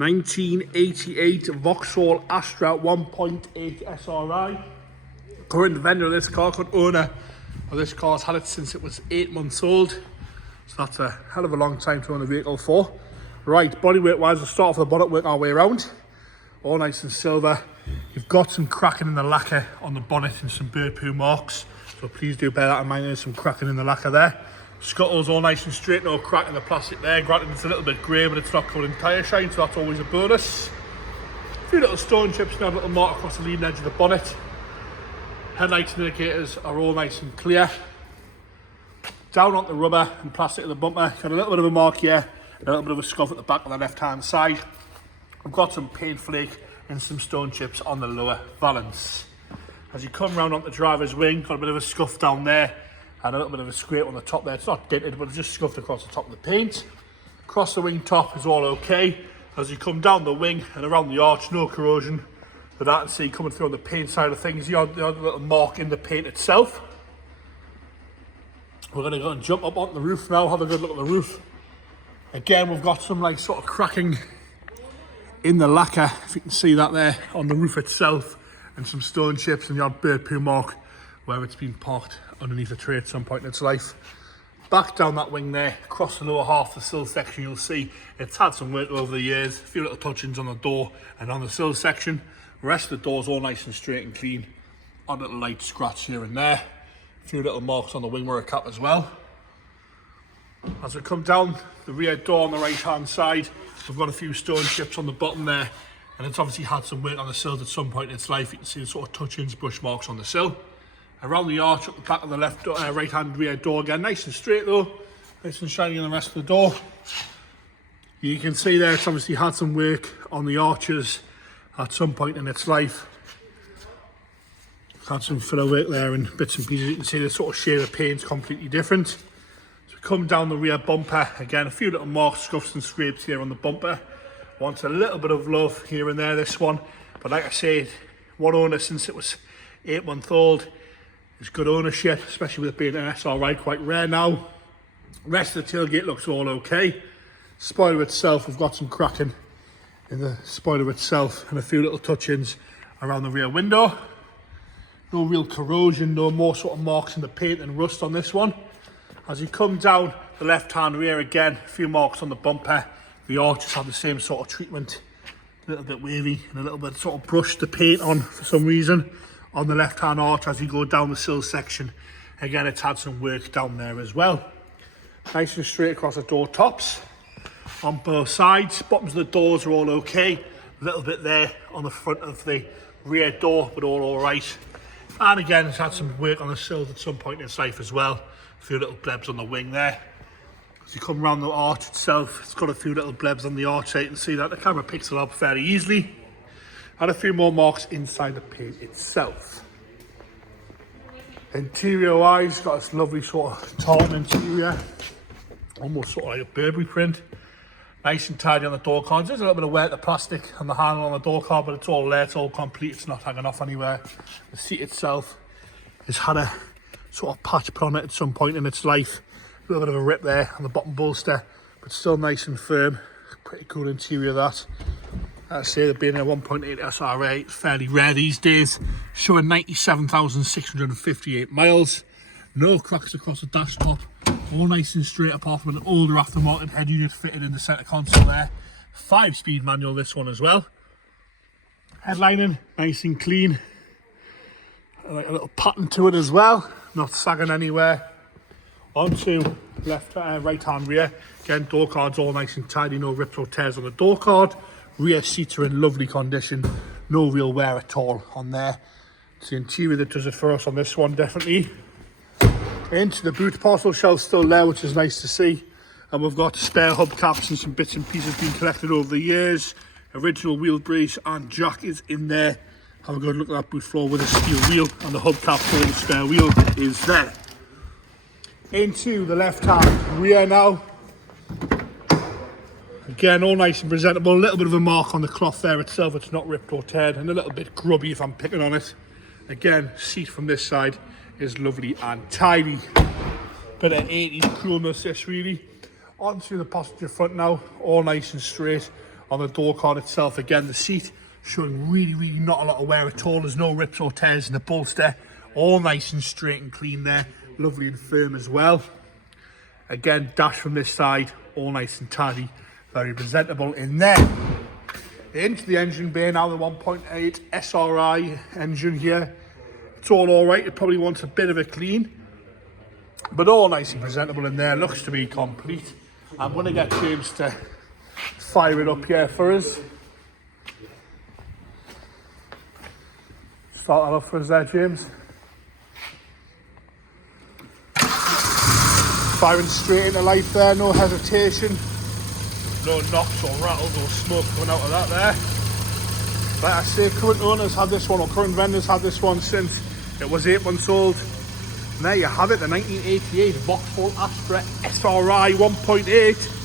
1988 Vauxhall Astra 1.8 SRI. Current vendor of this car, current owner of this car, has had it since it was 8 months old. So that's a hell of a long time to own a vehicle for. Right, bodywork wise, we'll start off with the bonnet, work our way around. All nice and silver. You've got some cracking in the lacquer on the bonnet and some bird poo marks. So please do bear that in mind, there's some cracking in the lacquer there. Scuttle's all nice and straight, no crack in the plastic there. Granted, it's a little bit grey, but it's not covered in tyre shine, so that's always a bonus. A few little stone chips now, a little mark across the leading edge of the bonnet. Headlights and indicators are all nice and clear. Down on the rubber and plastic of the bumper, got a little bit of a mark here, and a little bit of a scuff at the back on the left-hand side. I've got some paint flake and some stone chips on the lower valance. As you come round on the driver's wing, got a bit of a scuff down there, and a little bit of a scrape on the top there. It's not dented, but it's just scuffed across the top of the paint. Across the wing top is all okay. As you come down the wing and around the arch, no corrosion. But I can see coming through on the paint side of things, you have the little mark in the paint itself. We're going to go and jump up on the roof now, have a good look at the roof. Again, we've got some like sort of cracking in the lacquer, if you can see that there, on the roof itself, and some stone chips and the odd bird poo mark where it's been parked underneath a tree at some point in its life. Back down that wing there, across the lower half of the sill section, you'll see it's had some work over the years. A few little touch-ins on the door and on the sill section. The rest of the door's all nice and straight and clean. Odd little light scratch here and there. A few little marks on the wing mirror cap as well. As we come down the rear door on the right hand side, we've got a few stone chips on the bottom there, and it's obviously had some work on the sills at some point in its life. You can see the sort of touch-ins, brush marks on the sill. Around the arch at the back of the left right hand rear door again, nice and straight though, nice and shiny on the rest of the door. You can see there it's obviously had some work on the arches at some point in its life. Had some filler work there and bits and pieces. You can see the sort of shade of paint's completely different. So we come down the rear bumper, again a few little marks, scuffs and scrapes here on the bumper. Wants a little bit of love here and there, this one, but like I said, one owner since it was 8 months old. It's good ownership, especially with it being an SRI, quite rare now. Rest of the tailgate looks all okay. Spoiler itself, we've got some cracking in the spoiler itself and a few little touch-ins around the rear window. No real corrosion, no more sort of marks in the paint and rust on this one. As you come down the left-hand rear again, a few marks on the bumper. The arches have the same sort of treatment, a little bit wavy and a little bit sort of brushed the paint on for some reason. On the left hand arch as you go down the sill section, again it's had some work down there as well. Nice and straight across the door tops on both sides. Bottoms of the doors are all okay, a little bit there on the front of the rear door, but all right. And again it's had some work on the sills at some point in its life as well. A few little blebs on the wing there. As you come around the arch itself, it's got a few little blebs on the arch there. You can see that the camera picks it up fairly easily. And a few more marks inside the paint itself. Interior wise, got this lovely sort of tartan interior, almost sort of like a Burberry print. Nice and tidy on the door cards. There's a little bit of wear at the plastic on the handle on the door card, but it's all there, it's all complete, it's not hanging off anywhere. The seat itself has had a sort of patch put on it at some point in its life. A little bit of a rip there on the bottom bolster, but still nice and firm. Pretty cool interior that. I'd say that being a 1.8 SRI, it's fairly rare these days. Showing 97,658 miles. No cracks across the dash top. All nice and straight apart from an older aftermarket head unit fitted in the centre console there. 5-speed manual this one as well. Headlining, nice and clean. Like a little pattern to it as well. Not sagging anywhere. Onto right hand rear. Again, door cards all nice and tidy. No rips or tears on the door card. Rear seats are in lovely condition, no real wear at all on there. It's the interior that does it for us on this one, definitely. Into the boot, parcel shelf still there, which is nice to see. And we've got spare hubcaps and some bits and pieces being collected over the years. Original wheel brace and jack is in there. Have a good look at that boot floor with a steel wheel, and the hubcap for the spare wheel is there. Into the left hand rear now. Again, all nice and presentable. A little bit of a mark on the cloth there itself. It's not ripped or teared, and a little bit grubby if I'm picking on it. Again, seat from this side is lovely and tidy. Bit of 80s coolness, this really. Onto the passenger front now, all nice and straight. on the door card itself. Again, the seat showing really not a lot of wear at all. There's no rips or tears in the bolster. All nice and straight and clean there. Lovely and firm as well. Again, dash from this side, all nice and tidy. Very presentable in there. Into the engine bay now, the 1.8 SRI engine here. It's all right. It probably wants a bit of a clean, but all nice and presentable in there. Looks to be complete. I'm going to get James to fire it up here for us. Start that off for us there, James. Firing straight into life there, no hesitation. No knocks or rattles or smoke coming out of that there. Like I say, current owners had this one, or current vendors had this one since it was 8 months old. And there you have it, the 1988 Vauxhall Astra SRI 1.8.